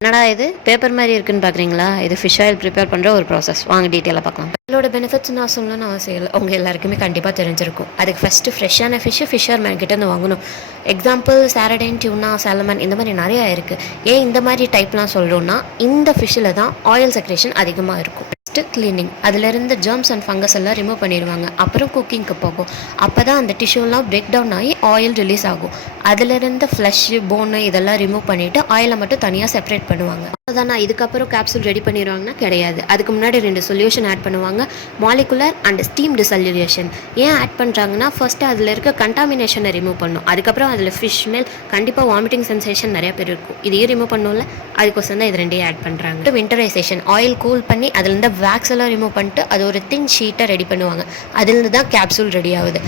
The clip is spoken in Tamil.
என்னடா இது பேப்பர் மாதிரி இருக்குன்னு பார்க்குறீங்களா? இது ஃபிஷ் ஆயில் ப்ரிப்பேர் பண்ணுற ஒரு ப்ராசஸ். வாங்க டீட்டெயிலாக பார்க்கலாம். இதோட பெனிஃபிட்ஸ் நான் சொல்லணும்னு அவசியம் இல்லை, உங்கள் எல்லாருக்குமே கண்டிப்பாக தெரிஞ்சிருக்கும். அதுக்கு ஃபஸ்ட்டு ஃப்ரெஷ்ஷான ஃபிஷ்ஷர் மேன் கிட்டேருந்து வாங்கணும். எக்ஸாம்பிள் சாரடைன், டியூனா, சாலமன் இந்த மாதிரி நிறையா இருக்குது. ஏன் இந்த மாதிரி டைப்லாம் சொல்கிறோன்னா, இந்த ஃபிஷ்ஷில் தான் ஆயில் செக்ரேஷன் அதிகமாக இருக்கும். கிளீனிங், அதிலிருந்து ஜெர்ம்ஸ் அண்ட் ஃபங்கஸ் எல்லாம் ரிமூவ் பண்ணிடுவாங்க. அப்புறம் குக்கிங்க்கு போகும். அப்போ தான் அந்த டிஷ்யூலாம் பிரேக் டவுன் ஆகி ஆயில் ரிலீஸ் ஆகும். அதிலிருந்து ஃப்ளஷ்ஷு, போனு இதெல்லாம் ரிமூவ் பண்ணிவிட்டு ஆயிலை மட்டும் தனியாக செப்பரேட் பண்ணுவாங்க. அதான் நான் இதுக்கப்புறம் கேப்சூல் ரெடி பண்ணிடுவாங்கன்னா கிடையாது. அதுக்கு முன்னாடி 2 சொல்யூஷன் ஆட் பண்ணுவாங்க, மாலிகுலர் அண்ட் ஸ்டீம் டிசல்யூஷன். ஏன் ஆட் பண்ணுறாங்கன்னா, ஃபஸ்ட்டு அதில் இருக்க கண்டாமினேஷனை ரிமூவ் பண்ணும். அதுக்கப்புறம் அதில் ஃபிஷ் ஸ்மெல், கண்டிப்பாக வாமிட்டிங் சென்சேஷன் நிறைய பேர் இருக்கும். இதையும் ரிமூவ் பண்ணும்ல, அதுக்கோசம் தான் இது 2 ஆட் பண்ணுறாங்க. வின்டரைசேஷன், ஆயில் கூல் பண்ணி அதுலேருந்து வேக்ஸ் எல்லாம் ரிமூவ் பண்ணிட்டு அது ஒரு தின் ஷீட்டை ரெடி பண்ணுவாங்க. அதுலேருந்து தான் கேப்சூல் ரெடி ஆகுது.